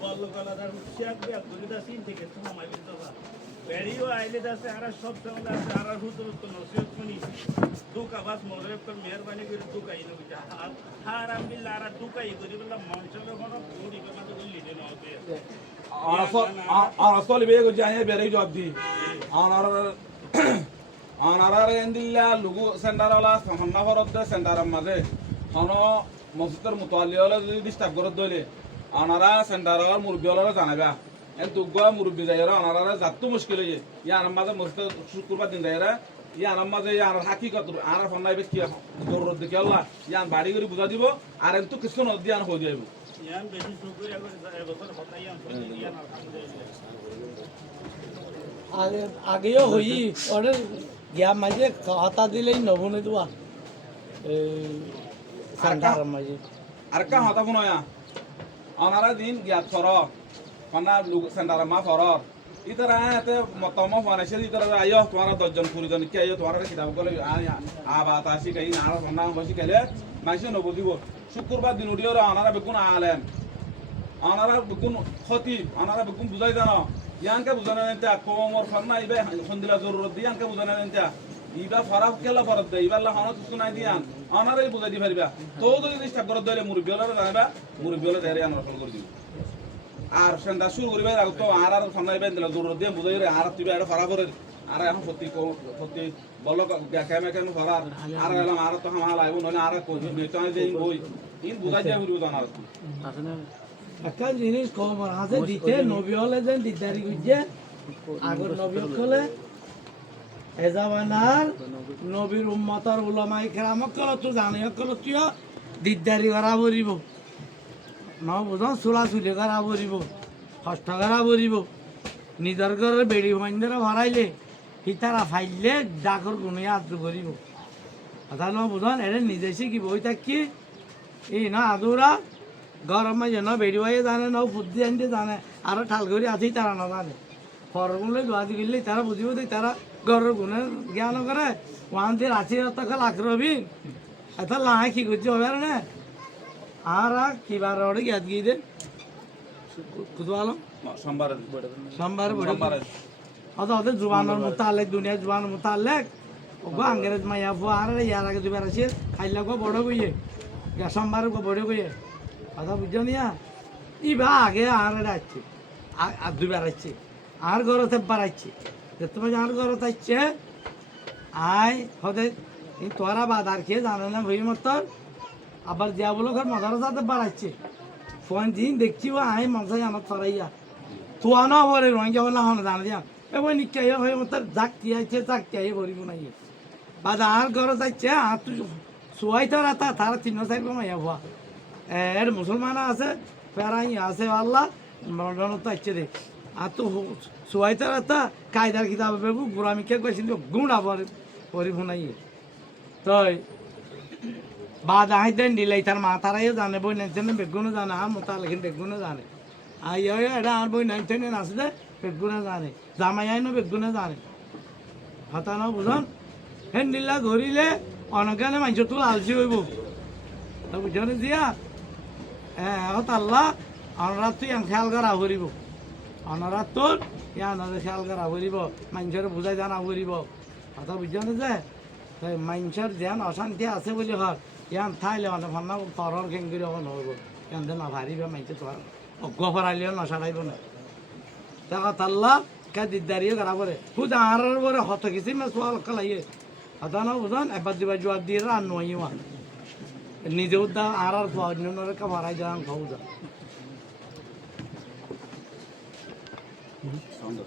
বল কলার share bag করে দাসি থেকে তোমার মাইলে দাদা বেরিও আইলে দাসে আর সব সময় আছে আর হুতুর তো নসিহত শুনি দুকা বাস মরে করে মেহরবানি করে দুকাই ন বুঝা আর আমি লারা দুকাই করি বলা মঞ্চলে কোন পুরি কথা তো লিডে ন হবে আসল বেগ জাহে বেরে জব দি আনারার এন্দিল্লা লুগু সেন্টারওয়ালা সহন্না ফরত সেন্টারের মাঝে হন মসজিদের মুতাল্লিওলা যদি ডিস্টার্ব করে দইলে আনারা সেন্টারের মুরব্বিওলা জানাবা এন তুগা মুরব্বি যাইরা আনারা যাত্তু মুশকিল হয়ে ইয়ার মাঝে মসজিদ শুক্রবার দিন যাইরা ইয়ার মাঝে ইয়ার হাকিকত আর ফন্নাইবে কি জরুরত দেখি আল্লাহ ইয়ান বাড়ি করে বুঝা দিব আর এন তো কিছু নদিয়ান হয়ে যাইব ইয়ান বেশি শুকরিয়া করে এবছর হতাইয়ান ইয়ান আলহামদুলিল্লাহ আগেও হই ওরে গিয়া মাঝে হতা দিলেই নবনে দেওয়া সেন্টার মাঝে আর কা হতা বনয়া আনারা দিন গিয়া ফর কনা লুগ সেন্টার মা ফর ইতারা এতে মতম ফনাইছে ইতারা আইও তোমার 10 জন 20 জন কি আইও তোমার কিতাব গলে আবা তাসি কাই না ফনা বসি গেলে মাইছে নবদিব শুক্রবার দিন উড়িও আনারা বেকুন আলেম আনারা বেকুন খতিব আনারা বেকুন বুঝাই জানো ইয়ানকে বুঝানো নেতা কোমর ফন্না ইবে খন্দিলা জরুরত দি ইয়ানকে বুঝানো নেতা ইবা ফরাক কেলা ফরত দে ইবা আল্লাহ হনত সুনাই দিয়ান আনারাই বুঝাই দি পারিবা তো যদি ডিস্টার্ব করত দইলে মুরব্বিওলা জানাবা মুরব্বিওলা দেরে আনার ফল করে দিব আর সেন্টা শুরু করিবা আগ তো আর ফন্না ইবে দিলা জরুরত দিয়ে বুঝাই রে আর তুই এটা ফরা করে আর এখন সত্যি বল ক্যামে ক্যামে ফরা আর এলাম আর তো হামা লাইব নলে আর কই নেতা যে বই ইন বুঝাই দিয়া বুঝিব জানার আসলে একটা জিনিস খবর আছে দিতে নবী হলে যেন দিদারি গুজে আগর নবী হলে এজাবানার নবীর উম্মতর উলামাই কেরামক কল তো জানে কল তুই দিদারি করা বরিব ন বুঝন চুলা চুলি করা বরিব কষ্ট করা বরিব নিজের ঘরের বেড়ি মন্দিরে ভরাইলে হিতারা ফাইলে ডাকর গুণিয়া আদ্র করিব কথা ন বুঝন এনে নিজে শিখিব ওই থাকি এই না আদৌরা গরম মাঝে ন বেড়ি হয়ে জানে ন বুদ্ধি আনতে জানে আরো ঠাল করে আছেই তারা না জানে ফরগুলো দোয়াদি করলে তারা বুঝিব দেয় তারা গরের গুণের জ্ঞান করে ওয়ান দিয়ে রাশি তখন আগ্রহী এত লাহাই কি করছে হবে না আর কিবার ওরে গ্যাস গিয়ে দে কুতু আলো সোমবার অত ওদের জুবানোর মোতালেক দুনিয়া জুবানোর মোতালেক ওগো আঙ্গেরেজ মাইয়া ফো আর ইয়ার আগে দুবার আসি খাইলে গো বড় বইয়ে সোমবার গো বড় বইয়ে কথা বুঝছো নিয়া ইবা আগে আর আসছে আর দুবার আসছে আর ঘরতে বাড়াইছে যে তোমার আর ঘরত আসছে আই হতে তোরা বাদার খেয়ে জানে না ভই মতর আবার দিয়া বলো ঘর মজার সাথে বাড়াইছে ফোন দিন দেখছি ও আই মজাই আমার ছড়াইয়া তোয়া না বলে রোহিঙ্গা বলে হন জানা দিয়া এবার নিশ্চয় হয়ে মতর জাগতি আইছে জাগতি আই ভরিব নাই বাদা আর ঘরত আসছে আর তুই সোয়াই তো রাতা তারা চিহ্ন চাইব মাইয়া ভুয়া এর মুসলমান আছে ফেরাই আছে আল্লাহ মরণত আসছে দেখ আর তো সোয়াইতে রাতা কায়দার কিতাব বেবু গোড়ামিকে কইছিল গুণা পরি ভুনাই তই বাদ আই দেন দিলাই তার মাথারাইও জানে বই নাইছেন বেগুনও জানে আর মোতা লেখেন বেগুনও জানে আই এটা আর বই নাইছেন আসলে বেগুনে জানে জামাই আইনো বেগুনে জানে হতা ন বুঝন হেন দিল্লা ধরিলে অনগানে মানুষ তো আলসি হইব তা বুঝনে দিয়া হত আল্লাহ অনরাত তুই খেয়াল করা হরিব অনরাত তোর ইয়ান খেয়াল করা হরিব মানুষের বুঝাই জানা হরিব কথা বুঝছনে যে মানুষের ধ্যান অশান্তি আছে বলে হর ইয়ান থাইলে মানে ভান্না তরর খেঙ্গুরি হন হইব ইয়ান না ভারিবে মানুষ তোর অজ্ঞ ফরাইলেও নসাড়াইব না তা কথা আল্লাহ কে দিদারিও করা পরে খুদ আর পরে হত কিছু মে সোয়াল কালাইয়ে কথা না বুঝন এবার দুবার জবাব দিয়ে আর নইয়া নিজেও দা আর অন্যরে কা ভরাই যান খাও যা Sound.